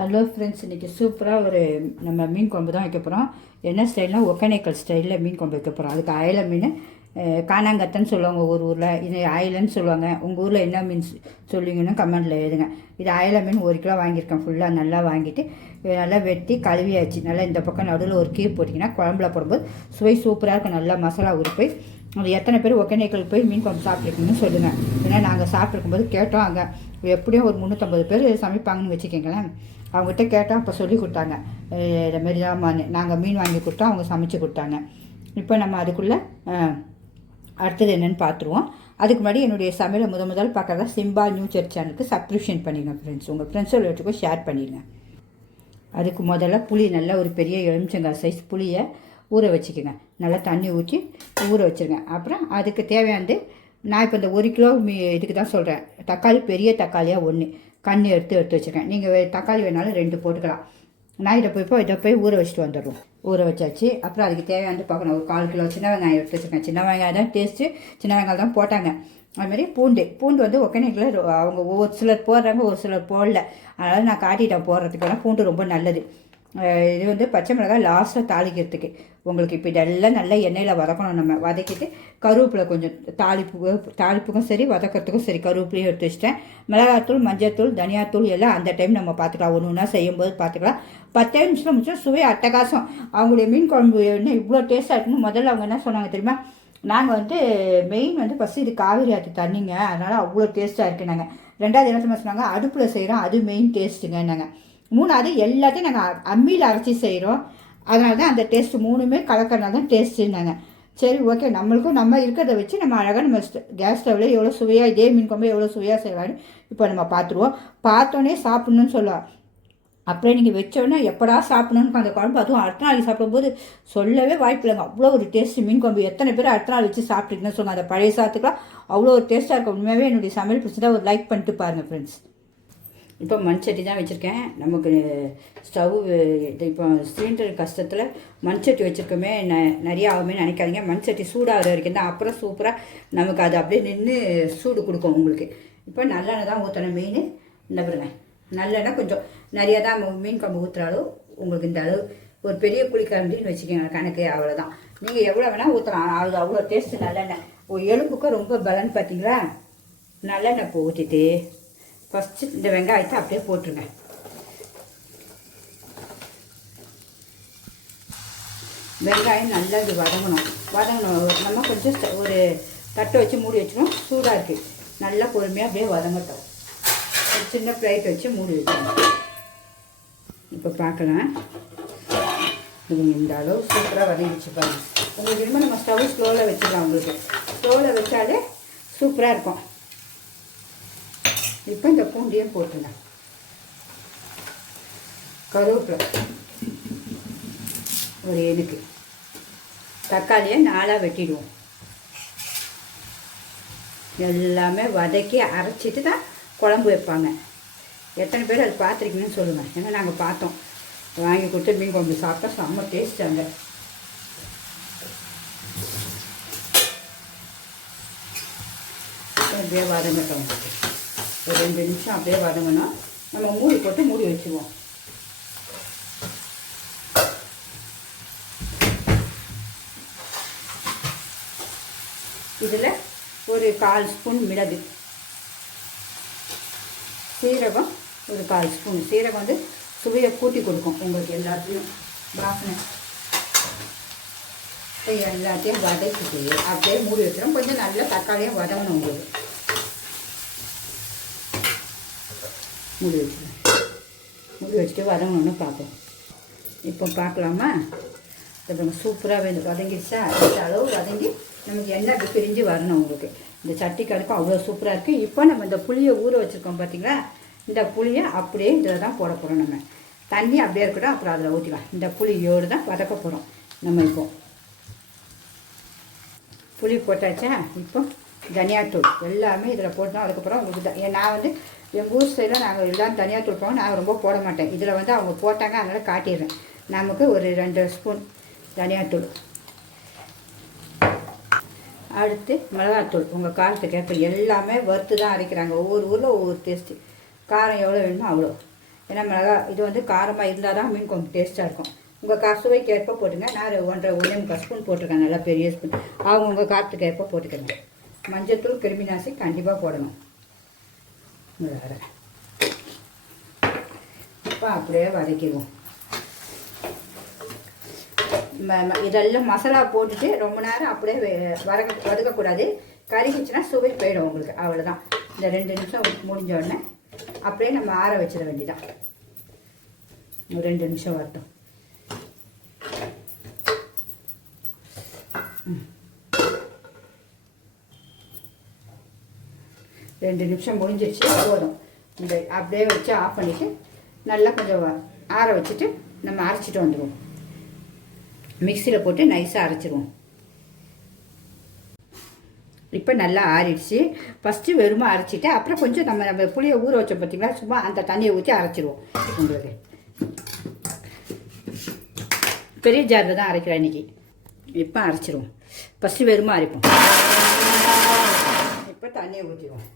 Hello friends, இன்றைக்கி சூப்பராக ஒரு நம்ம மீன் குழம்பு தான் வைக்க போகிறோம். என்ன ஸ்டைல்னால் ஒக்கேனக்கல் ஸ்டைலில் மீன் குழம்பு வைக்க போகிறோம். அதுக்கு அயலை மீன், காணாங்கத்தைன்னு சொல்லுவாங்க ஒரு ஊரில், இது அயலைன்னு சொல்லுவாங்க. உங்கள் ஊரில் என்ன மீன் சொல்லுவீங்கன்னு கமெண்ட்டில் எழுதுங்க. இது அயலை மீன் 1 கிலோ வாங்கியிருக்கேன். ஃபுல்லாக நல்லா வாங்கிட்டு நல்லா வெட்டி கழுவியாச்சு. நல்லா இந்த பக்கம் நடுவில் ஒரு கீர் போட்டிங்கன்னா குழம்புல போடும்போது சுவை சூப்பராக இருக்கும். நல்லா மசாலா உருப்பி அது எத்தனை பேர் ஒக்கேனக்கலுக்கு போய் மீன் குழம்பு சாப்பிட்ருக்கீங்கன்னு சொல்லுங்கள். ஏன்னா நாங்கள் சாப்பிட்ருக்கும்போது கேட்டோம். அங்கே எப்படியும் ஒரு 350 பேர் சமைப்பாங்கன்னு வச்சுக்கோங்களேன். அவங்ககிட்ட கேட்டோம். அப்போ சொல்லி கொடுத்தாங்க, இதுமாரி தான் நாங்கள் மீன் வாங்கி கொடுத்தோம், அவங்க சமைச்சு கொடுத்தாங்க. இப்போ நம்ம அதுக்குள்ளே அடுத்தது என்னென்னு பார்த்துருவோம். அதுக்கு முன்னாடி என்னுடைய சமையலை முதல் பார்க்குறதா சிம்பா நியூ சர்ச் சேனலுக்கு சப்ஸ்கிரிப்ஷன் பண்ணிடுங்க ஃப்ரெண்ட்ஸ். உங்கள் ஃப்ரெண்ட்ஸோட வீட்டுக்கும் ஷேர் பண்ணிடுங்க. அதுக்கு முதல்ல புளி, நல்லா ஒரு பெரிய எலுமிச்சங்காய் சைஸ் புளியை ஊற வச்சுக்கோங்க. நல்லா தண்ணி ஊற்றி ஊற வச்சுருங்க. அப்புறம் அதுக்கு தேவையானது நான் இப்போ இந்த 1 கிலோ இதுக்கு தான் சொல்கிறேன். தக்காளி பெரிய தக்காளியாக 1 கண்ணு எடுத்து வச்சுருக்கேன். நீங்கள் தக்காளி வேணாலும் 2 போட்டுக்கலாம். நான் இதை போய் ஊற வச்சுட்டு வந்துடுறோம். ஊற வச்சாச்சு. அப்புறம் அதுக்கு தேவையானது பார்க்கணும். ஒரு 1/4 கிலோ சின்ன வெங்காயம் எடுத்து வச்சுருக்கேன். சின்ன வெங்காயம் தான் டேஸ்ட்டு, சின்ன வெங்காயம் தான் போட்டாங்க. அதுமாதிரி பூண்டு வந்து ஒக்கேனக்கல்ல அவங்க ஒரு சிலர் போடுறாங்க, ஒரு சிலர் போடல. அதனால் நான் காட்டிட்டேன் போடுறதுக்கான. பூண்டு ரொம்ப நல்லது. இது வந்து பச்சை மிளகாய் லாஸ்ட்டாக தாளிக்கிறதுக்கு. உங்களுக்கு இப்போ இதெல்லாம் நல்லா எண்ணெயில் வதக்கணும். நம்ம வதக்கிட்டு கருவேப்பிலை கொஞ்சம் தாளிப்புக்கும் சரி வதக்கிறதுக்கும் சரி கருவேப்பிலையும் எடுத்து வச்சிட்டேன். மிளகாத்தூள், மஞ்சள்தூள், தனியாத்தூள் எல்லாம் அந்த டைம் நம்ம பார்த்துக்கலாம். ஒன்று ஒன்றா செய்யும்போது பார்த்துக்கலாம். 10 நிமிஷம் முடிச்சோம். சுவை அட்டகாசம். அவங்களுடைய மீன் குழம்பு என்ன இவ்வளோ டேஸ்ட்டாக இருக்குன்னு முதல்ல அவங்க என்ன சொன்னாங்க தெரியுமா? நாங்கள் வந்து மெயின் வந்து ஃபஸ்ட்டு இது காவிரி ஆற்று தண்ணிங்க, அதனால் அவ்வளோ டேஸ்ட்டாக இருக்குனாங்க. 2வது என்ன சொன்னாங்க, அடுப்பில் செய்கிறோம், அது மெயின் டேஸ்ட்டுங்கன்னாங்க. 3வது எல்லாத்தையும் நாங்கள் அம்மியில் அரைச்சி செய்கிறோம், அதனால தான் அந்த டேஸ்ட்டு 3மே கலக்கிறனால தான் டேஸ்ட்டுன்னாங்க. சரி, ஓகே, நம்மளுக்கும் நம்ம இருக்கிறத வச்சு நம்ம அழகாக நம்ம கேஸ் ஸ்டவ்வில் எவ்வளோ சுவையாக இதே மீன் குழம்பு எவ்வளோ சுவையாக செய்வான்னு இப்போ நம்ம பார்த்துருவோம். பார்த்தோன்னே சாப்பிட்ணுன்னு சொல்லுவோம். அப்படியே நீங்கள் வச்சோன்னா எப்படா சாப்பிடணுன்னு அந்த குழம்பு, அதுவும் அடுத்த நாளைக்கு சாப்பிடும்போது சொல்லவே வாய்ப்பில்லைங்க. அவ்வளோ ஒரு டேஸ்ட்டு மீன் குழம்பு. எத்தனை பேர் அடுத்த நாள் வச்சு சாப்பிட்டுருக்குன்னு சொல்லுங்கள். அந்த பழைய சாத்துக்கெலாம் அவ்வளோ ஒரு டேஸ்ட்டாக இருக்கும். உண்மையாகவே என்னுடைய சமையல் பிடிச்சதா ஒரு லைக் பண்ணிட்டு பாருங்கள் ஃப்ரெண்ட்ஸ். இப்போ மண் சட்டி தான் வச்சுருக்கேன். நமக்கு ஸ்டவ் இப்போ சிலிண்டர் கஷ்டத்தில் மண் சட்டி வச்சுருக்கோமே நிறைய ஆகுமே நினைக்காதீங்க. மண் சட்டி சூடாகிற வரைக்கும் தான். அப்புறம் சூப்பராக நமக்கு அது அப்படியே நின்று சூடு கொடுக்கும் உங்களுக்கு. இப்போ நல்லெண்ணெய் தான் ஊற்றணும். மெயின் என்ன பாருங்க, நல்லெண்ணெய் கொஞ்சம் நிறையா தான் மீன் குழம்பு ஊற்றுறாலும் உங்களுக்கு இந்த அளவு ஒரு பெரிய குழிக்கரண்டின்னு வச்சுக்கோங்க கணக்கு. அவ்வளோதான். நீங்கள் எவ்வளோ வேணால் ஊற்றலாம். அது அவ்வளோ டேஸ்ட்டு நல்லெண்ணெய். ஒரு எலும்புக்கும் ரொம்ப பலன் பார்த்தீங்களா. நல்லெண்ணெய் இப்போ ஊற்றிட்டு ஃபஸ்ட்டு இந்த வெங்காயத்தை அப்படியே போட்டுருங்க. வெங்காயம் நல்லா இது வதங்கணும். நம்ம கொஞ்சம் ஒரு தட்டை வச்சு மூடி வச்சுக்கணும். சூடாக இருக்குது. நல்லா பொறுமையாக அப்படியே வதங்கட்டும். ஒரு சின்ன பிளேட் வச்சு மூடி வச்சுக்கணும். இப்போ பார்க்கலாம். இது இந்த அளவு சூப்பராக வதங்கிச்சு பாருங்க. உங்களுக்கு இனிமேல் நம்ம ஸ்டவ் ஸ்லோவில் வச்சுக்கலாம். உங்களுக்கு ஸ்லோவில் வச்சாலே சூப்பராக இருக்கும். இப்போ இந்த பூண்டியும் போட்டுங்க. கருவேப்பிலை ஒரு எதுக்கு, தக்காளியை 4ஆக வெட்டிடுவோம். எல்லாமே வதக்கி அரைச்சிட்டு தான் குழம்பு வைப்பாங்க. எத்தனை பேர் அது பார்த்துருக்கீங்கன்னு சொல்லுங்கள். ஏன்னா நாங்கள் பார்த்தோம், வாங்கி கொடுத்து மீன் குழம்பு சாப்பிட்டா செம்ம டேஸ்ட். அங்கே அப்படியே வதங்கட்டும். ஒரு 2 நிமிஷம் அப்படியே வதங்கணும். நம்ம மூடி போட்டு மூடி வச்சுருவோம். இதில் ஒரு 1/4 ஸ்பூன் மிளகு, சீரகம் ஒரு 1/4 ஸ்பூன். சீரகம் வந்து சுவையை கூட்டி கொடுக்கும் உங்களுக்கு எல்லாத்தையும். வாசனை எல்லாத்தையும் வதக்கிட்டு அப்படியே மூடி வச்சிடும். கொஞ்சம் நல்லா தக்காளியும் வதங்கணும் உங்களுக்கு. மூடி வச்சுட்டு வதங்கணுன்னு பார்ப்போம். இப்போ பார்க்கலாமா? இப்போ சூப்பராக வதங்கிடுச்சா? இந்த அளவு வதங்கி நமக்கு எண்ணெய் அப்படி பிரிஞ்சு வரணும் உங்களுக்கு. இந்த சட்டி கடுக்கும் அவ்வளோ சூப்பராக இருக்குது. இப்போ நம்ம இந்த புளியை ஊற வச்சுருக்கோம் பார்த்தீங்களா? இந்த புளியை அப்படியே இதில் தான் போட போகிறோம். நம்ம தண்ணி அப்படியே இருக்கட்டும், அப்புறம் அதில் ஊற்றிக்கலாம். இந்த புளியோடு தான் வதக்க போகிறோம் நம்ம. இப்போ புளி போட்டாச்சா? இப்போ தனியாத்தூள் எல்லாமே இதில் போட்டோம். அதுக்கப்புறம் உங்களுக்கு நான் வந்து எங்கள் ஊர் சைடில் நாங்கள் எல்லாம் தனியாத்தூள் போவோம். நான் ரொம்ப போட மாட்டேன். இதில் வந்து அவங்க போட்டாங்க, அதனால் காட்டிடுறேன். நமக்கு ஒரு 2 ஸ்பூன் தனியாத்தூள். அடுத்து மிளகாத்தூள் உங்கள் காரத்துக்கு ஏற்ப. எல்லாமே வறுத்து தான் அரைக்கிறாங்க. ஒவ்வொரு ஊரில் ஒவ்வொரு டேஸ்ட்டு. காரம் எவ்வளோ வேணுமோ அவ்வளோ. ஏன்னா மிளகா இது வந்து காரமாக இருந்தால் தான் மீன் குழம்பு டேஸ்ட்டாக இருக்கும். உங்கள் சுவைக்கு ஏற்ப போட்டுங்க. நான் 1.5 ஸ்பூன் போட்டிருக்கேன், நல்லா பெரிய ஸ்பூன். உங்கள் காரத்துக்கு ஏற்ப போட்டுக்கிறேன். மஞ்சத்தூள் கிருமி நாசி கண்டிப்பாக போடணும். வேறு இப்போ அப்படியே வதக்கிடுவோம். இதெல்லாம் மசாலா போட்டுட்டு ரொம்ப நேரம் அப்படியே வதக்கக்கூடாது. கறிக்குச்சுன்னா சுவை போயிடும் உங்களுக்கு. அவ்வளோதான். இந்த 2 நிமிஷம் முடிஞ்ச உடனே அப்படியே நம்ம ஆற வச்சிட வேண்டியதான். 2 நிமிஷம் வரட்டும். ரெண்டு நிமிஷம் முடிஞ்சிருச்சு, போதும். இந்த அப்படியே வச்சு ஆஃப் பண்ணிவிட்டு நல்லா கொஞ்சம் ஆற வச்சுட்டு நம்ம அரைச்சிட்டு வந்துடுவோம். மிக்சியில் போட்டு நைஸாக அரைச்சிடுவோம். இப்போ நல்லா ஆறிடுச்சு. ஃபஸ்ட்டு வெறுமா அரைச்சிட்டு அப்புறம் கொஞ்சம் நம்ம புளியை ஊற வச்சோம் பார்த்தீங்களா, சும்மா அந்த தண்ணியை ஊற்றி அரைச்சிடுவோம். உங்களுக்கு பெரிய ஜாரில் தான் அரைக்கிறேன் இன்றைக்கி. இப்போ அரைச்சிடுவோம். ஃபஸ்ட்டு வெறுமா அரைப்போம். இப்போ தண்ணியை ஊற்றிடுவோம்.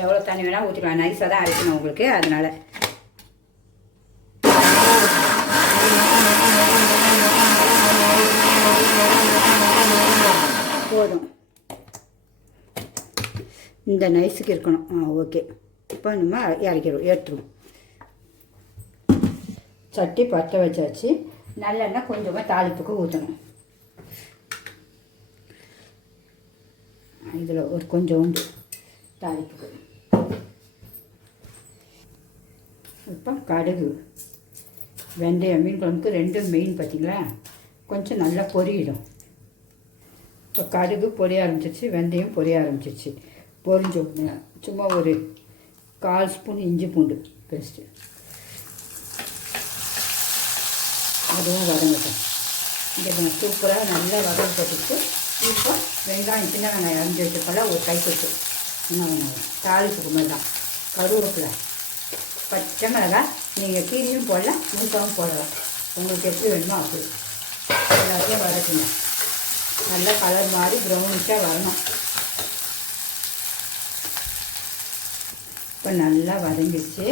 எவ்வளோ தண்ணி வேணால் ஊற்றிடுவேன். நைஸாக தான் அரைக்கணும் உங்களுக்கு, அதனால். போதும், இந்த நைஸுக்கு இருக்கணும். ஓகே. இப்போ நம்ம இறக்கிடுவோம், ஏற்றுவோம். சட்டி பற்ற வச்சாச்சு. நல்லெண்ணெய் கொஞ்சமாக தாளிப்புக்கு ஊற்றணும். இதில் ஒரு கொஞ்சோண்டு தாளிப்புக்கு. இப்போ கடுகு, வெந்தயம், மீன் குழம்புக்கு ரெண்டும் மெயின் பார்த்தீங்களா. கொஞ்சம் நல்லா பொரியிடும். இப்போ கடுகு பொரிய ஆரம்பிச்சிருச்சு, வெந்தயம் பொரிய ஆரம்பிச்சிருச்சு. பொரிஞ்சோங்க சும்மா ஒரு 1/4 ஸ்பூன் இஞ்சி பூண்டு பேஸ்ட்டு அதுவும் வதங்கட்டும். இங்கே சூப்பராக நல்லா வதங்கப்பட்டுச்சு. இப்போ வெங்காயம், சின்ன வெங்காயம் அரைஞ்சி வச்சுருக்கல ஒரு கைப்பட்டு சின்ன வெங்காயம், தாளிப்புக்கு மாதிரி தான். கருவேப்பிலை, பச்சை மிளகாய், நீங்கள் கீரியும் போடலாம், முழுக்காவும் போடலாம், உங்களுக்கு எப்படி வேணுமோ அப்படி. எல்லாத்தையும் வதக்குங்க. நல்லா கலர் மாதிரி ப்ரௌனிஷாக வரணும். இப்போ நல்லா வதங்கிடுச்சு.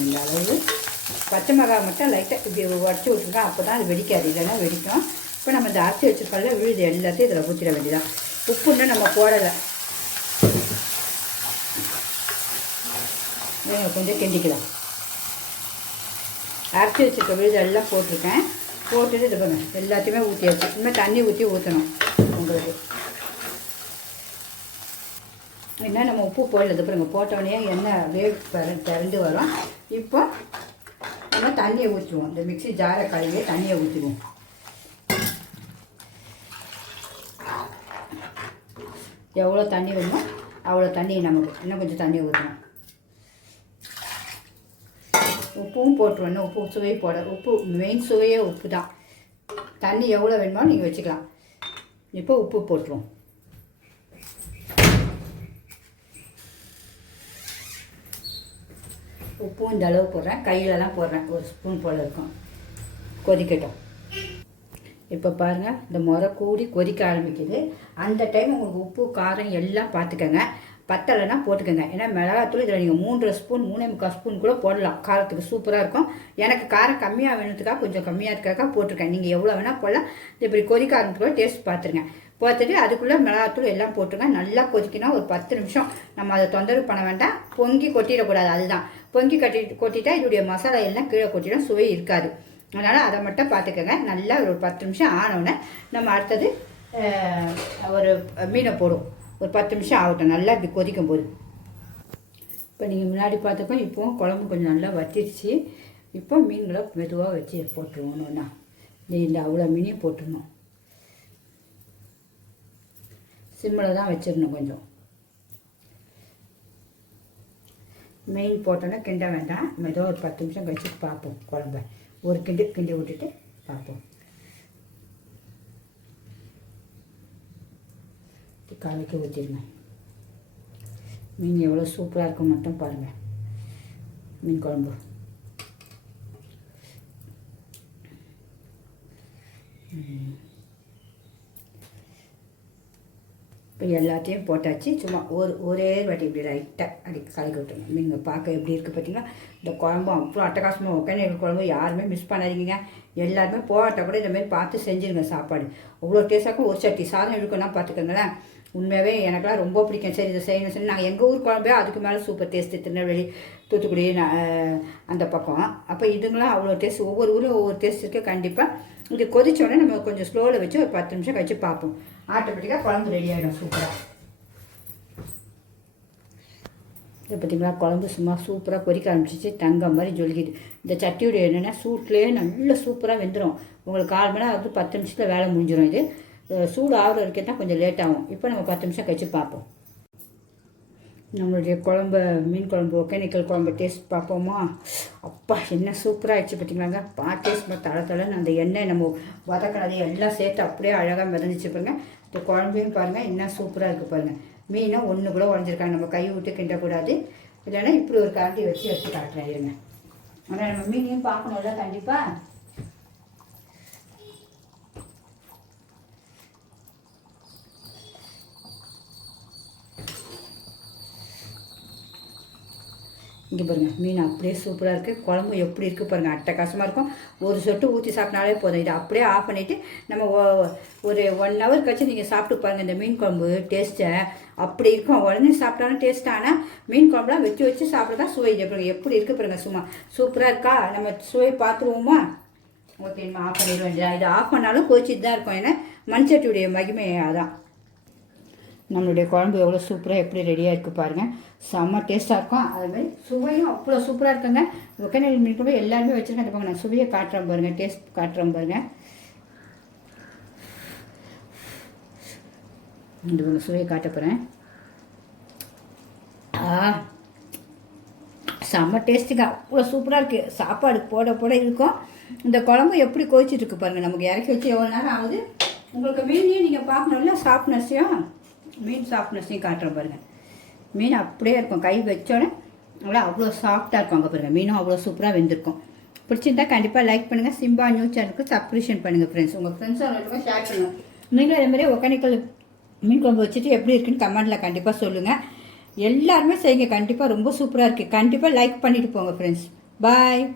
இந்த அளவு பச்சை மிளகாய் மட்டும் லைட்டாக இப்படி உடச்சி விட்ருக்கோம், அப்போ தான் அது வெடிக்காது, இல்லைன்னா வெடிக்கும். இப்போ நம்ம இந்த அரைச்சி வச்சுருக்கல விழுது எல்லாத்தையும் இதில் ஊற்றிட வேண்டியதான். உப்புன்னு நம்ம போடலை, கொஞ்சம் கிண்டிக்கலாம். அரைச்சி வச்சுருக்க விழுது எல்லாம் போட்டிருக்கேன். போட்டுட்டு இது பண்ண எல்லாத்தையுமே ஊற்றியாச்சு. இனிமேல் தண்ணி ஊற்றி ஊற்றணும் உங்களுக்கு. என்ன நம்ம உப்பு போடலது பாருங்க, போட்டோடனே எண்ணெய் அப்படியே திரண்டு வரும். இப்போ நம்ம தண்ணியை ஊற்றிடுவோம். இந்த மிக்ஸி ஜாரை கழுவி தண்ணியை ஊற்றிடுவோம். எவ்வளோ தண்ணி வேணுமோ அவ்வளோ தண்ணி நமக்கு இன்னும் கொஞ்சம் தண்ணி ஊற்றணும். உப்பும் போட்டுருவோம். உப்பு சுவை போட, உப்பு மெயின் சுவையே உப்பு தான். தண்ணி எவ்வளோ வேணுமோ நீங்கள் வச்சுக்கலாம். இப்போ உப்பு போட்டுருவோம். உப்பும் இந்த அளவு போடுறேன், கையில் தான் போடுறேன், ஒரு ஸ்பூன் போல் இருக்கும். கொதிக்கட்டும். இப்போ பாருங்கள், இந்த முறை கூடி கொதிக்க ஆரம்பிக்குது. அந்த டைம் உங்களுக்கு உப்பு காரம் எல்லாம் பார்த்துக்கங்க. பத்தலைன்னா போட்டுக்கோங்க. ஏன்னா மிளகாத்தூள் இதில் நீங்கள் 3 ஸ்பூன் 3.25 ஸ்பூன் கூட போடலாம், காரத்துக்கு சூப்பராக இருக்கும். எனக்கு காரம் கம்மியாக வேணுத்துக்காக கொஞ்சம் கம்மியாக இருக்காக்கா போட்டிருக்கேன். நீங்கள் எவ்வளோ வேணால் போடலாம். இப்படி கொதிக்க ஆரம்பிச்சுக்கூட டேஸ்ட் பார்த்துருங்க. பார்த்துட்டு அதுக்குள்ளே மிளகாத்தூள் எல்லாம் போட்டுருங்க. நல்லா கொதிக்கணும். ஒரு 10 நிமிஷம் நம்ம அதை தொந்தரவு பண்ண வேண்டாம். பொங்கி கொட்டிடக்கூடாது, அதுதான். பொங்கி கொட்டிட்டா இதோடைய மசாலா எல்லாம் கீழே கொட்டிடும், சுவை இருக்காது. அதனால் அதை மட்டும் பார்த்துக்கோங்க. நல்லா ஒரு 10 நிமிஷம் ஆனோடனே நம்ம அடுத்தது ஒரு மீனை போடும். ஒரு 10 நிமிஷம் ஆகட்டும், நல்லா இப்படி கொதிக்கும் போது. இப்போ நீங்கள் முன்னாடி பார்த்தப்போ இப்போவும் குழம்பு கொஞ்சம் நல்லா வத்திடுச்சு. இப்போ மீன்களை மெதுவாக வச்சு போட்டுருவோம். ஒன்றா இந்த அவ்வளோ மீனையும் போட்டுடணும். சிம்மில் தான் வச்சிடணும். கொஞ்சம் மீன் போட்டோன்னா கிண்ட வேண்டாம். மெதுவாக ஒரு 10 நிமிஷம் கழிச்சுட்டு பார்ப்போம். குழம்ப ஒரு கிண்டி விட்டுட்டு பார்ப்போம். கலக்கி ஊற்றிடுங்க. மீன் எவ்வளோ சூப்பராக இருக்கும் மட்டும் பாருங்கள். மீன் குழம்பு இப்போ எல்லாத்தையும் போட்டாச்சு. சும்மா ஒரே வாட்டி இப்படி லைட்டாக அப்படி கலக்கி விட்டுருங்க. நீங்கள் பார்க்க எப்படி இருக்குது பார்த்தீங்கன்னா, இந்த குழம்பு அவ்வளோ அட்டகாசமாக ஒகேனக்கல் குழம்பு யாருமே மிஸ் பண்ணாதீங்க. எல்லாருமே போராட்ட கூட இந்தமாரி பார்த்து செஞ்சுருங்க. சாப்பாடு அவ்வளோ டேஸ்ட்டாக்கும். ஒரு சட்டி சாதம் இருக்குன்னா பார்த்துக்கோங்களேன். உண்மையாகவே எனக்குலாம் ரொம்ப பிடிக்கும். சரி இதை செய்யணும் சொல்லி நாங்கள் எங்கள் ஊர் குழம்பே அதுக்கு மேலே சூப்பர் டேஸ்ட்டு. திருநெல்வேலி, தூத்துக்குடி அந்த பக்கம். அப்போ இதுங்களாம் அவ்வளோ டேஸ்ட். ஒவ்வொரு ஊரும் ஒவ்வொரு டேஸ்ட் இருக்குது. கண்டிப்பாக இது கொதிச்சோடனே நம்ம கொஞ்சம் ஸ்லோவில் வச்சு ஒரு 10 நிமிஷம் கழிச்சு பார்ப்போம். ஆட்டோமேட்டிக்காக குழம்பு ரெடி ஆகிடும் சூப்பராக. இதை பார்த்திங்களா, குழம்பு சும்மா சூப்பராக கொதிக்க ஆரம்பிச்சிச்சு. தங்கம் மாதிரி ஜொலிக்குது. இந்த சட்டியுடைய என்னென்னா சூட்லேயே நல்லா சூப்பராக வெந்துடும். உங்களுக்கு 1/4 மணி நேரம் 10 நிமிஷத்தில் வேலை முடிஞ்சிடும். இது சூடு ஆகிற வரைக்கும் தான் கொஞ்சம் லேட் ஆகும். இப்போ நம்ம 10 நிமிஷம் கழிச்சு பார்ப்போம். நம்மளுடைய குழம்பு, மீன் குழம்பு, ஒகேனக்கல் குழம்பு டேஸ்ட் பார்ப்போமா? அப்பா என்ன சூப்பராக ஆகிடுச்சு பார்த்தீங்களாங்க. டேஸ்ட் தளன்னு அந்த எண்ணெய் நம்ம வதக்கினது எல்லாம் சேர்த்து அப்படியே அழகாக மிதந்துச்சு பாருங்கள். இந்த குழம்பையும் பாருங்கள் என்ன சூப்பராக இருக்குது பாருங்கள். மீனும் ஒன்று கூட உடஞ்சிருக்காங்க. நம்ம கை விட்டு கிண்டக்கூடாது. இல்லைன்னா இப்படி ஒரு கரண்டி வச்சு எடுத்து காட்டுறேன் இருங்க. ஆனால் நம்ம மீனையும் பார்க்கணும்ல கண்டிப்பாக. இங்கே பாருங்கள், மீன் அப்படியே சூப்பராக இருக்குது. குழம்பு எப்படி இருக்குது பாருங்கள், அட்டகாசமாக இருக்கும். ஒரு சொட்டு ஊற்றி சாப்பிட்டாலே போதும். இதை அப்படியே ஆஃப் பண்ணிவிட்டு நம்ம ஒரு 1 ஹவர் கழிச்சு நீங்கள் சாப்பிட்டு பாருங்கள். இந்த மீன் குழம்பு டேஸ்ட்டை அப்படி இருக்கும். உடனே சாப்பிட்டாலும் டேஸ்ட். ஆனால் மீன் குழம்புலாம் வச்சு சாப்பிட்றதா சுவை. பாருங்கள் எப்படி இருக்குது பாருங்கள். சும்மா சூப்பராக இருக்கா? நம்ம சுவை பார்த்துருவோமா? ஓகே, நம்ம ஆஃப் பண்ணிடுவோம். இதை ஆஃப் பண்ணாலும் கோச்சிட்டு தான் இருக்கும். ஏன்னா மண்சட்டியுடைய மகிமை அதான். நம்மளுடைய குழம்பு எவ்வளோ சூப்பராக எப்படி ரெடியாக இருக்குது பாருங்கள். செம்ம டேஸ்ட்டாக இருக்கும். அதுமாதிரி சுவையும் அவ்வளோ சூப்பராக இருக்குங்க. ஒகேனக்கல் மீன் குழம்பு எல்லாருமே வச்சுருக்கேன். பாருங்க, நான் சுவையை காட்டுறேன் பாருங்கள், டேஸ்ட் காட்டுறேன் பாருங்கள். இந்த ஒன்று சுவையை காட்ட போகிறேன். செம்ம டேஸ்ட்டுங்க. அவ்வளோ சூப்பராக இருக்குது. சாப்பாடு போட போட இருக்கும். இந்த குழம்பு எப்படி கொதிச்சிட்டு இருக்கு பாருங்கள். நமக்கு இறக்கி வச்சு எவ்வளோ நேரம் ஆகுது. உங்களுக்கு மீனையும் நீங்கள் பார்க்கணும்ல, சாஃப்ட்னஸையும் மீன் சாஃப்ட்னஸையும் காட்டுறேன் பாருங்கள். மீன் அப்படியே இருக்கும். கை வச்சோடனே அவ்வளோ சாஃப்டாக இருக்கும். அங்கே பாருங்கள், மீனும் அவ்வளோ சூப்பராக வெந்திருக்கும். பிடிச்சிருந்தா கண்டிப்பாக லைக் பண்ணுங்கள். சிம்பா நியூஸ் சேனலுக்கு சப்ஸ்கிரிப்ஷன் பண்ணுங்கள் ஃப்ரெண்ட்ஸ். உங்கள் ஃப்ரெண்ட்ஸும் ஷேர் பண்ணுங்கள். நீங்களும் அதேமாதிரி ஒகேனக்கல் மீன் குழம்பு வச்சுட்டு எப்படி இருக்குன்னு கமெண்ட்டில் கண்டிப்பாக சொல்லுங்கள். எல்லாருமே செய்யுங்க. கண்டிப்பாக ரொம்ப சூப்பராக இருக்குது. கண்டிப்பாக லைக் பண்ணிவிட்டு போங்க ஃப்ரெண்ட்ஸ். பாய்.